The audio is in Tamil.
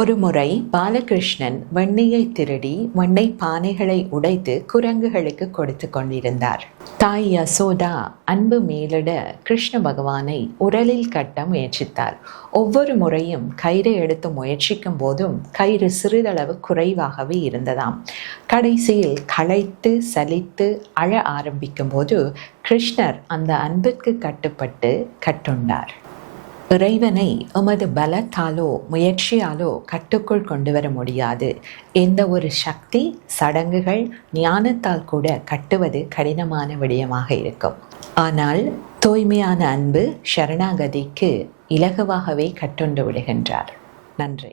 ஒருமுறை பாலகிருஷ்ணன் வெண்ணெயை திருடி வெண்ணெய் பானைகளை உடைத்து குரங்குகளுக்கு கொடுத்து கொண்டிருந்தார். தாய் யசோதா அன்பு மேலிட கிருஷ்ண பகவானை உரலில் கட்ட முயற்சித்தார். ஒவ்வொரு முறையும் கயிறை எடுத்து முயற்சிக்கும் போதும் கயிறு சிறிதளவு குறைவாகவே இருந்ததாம். கடைசியில் களைத்து சலித்து அழ ஆரம்பிக்கும் போது கிருஷ்ணர் அந்த அன்பிற்கு கட்டுப்பட்டு கட்டுண்டார். இறைவனை எமது பலத்தாலோ முயற்சியாலோ கட்டுக்குள் கொண்டு வர முடியாது. எந்த ஒரு சக்தி சடங்குகள் ஞானத்தால் கூட கட்டுவது கடினமான விடயமாக இருக்கும். ஆனால் தூய்மையான அன்பு சரணாகதிக்கு இலகுவாகவே கட்டுண்டு விடுகின்றார். நன்றி.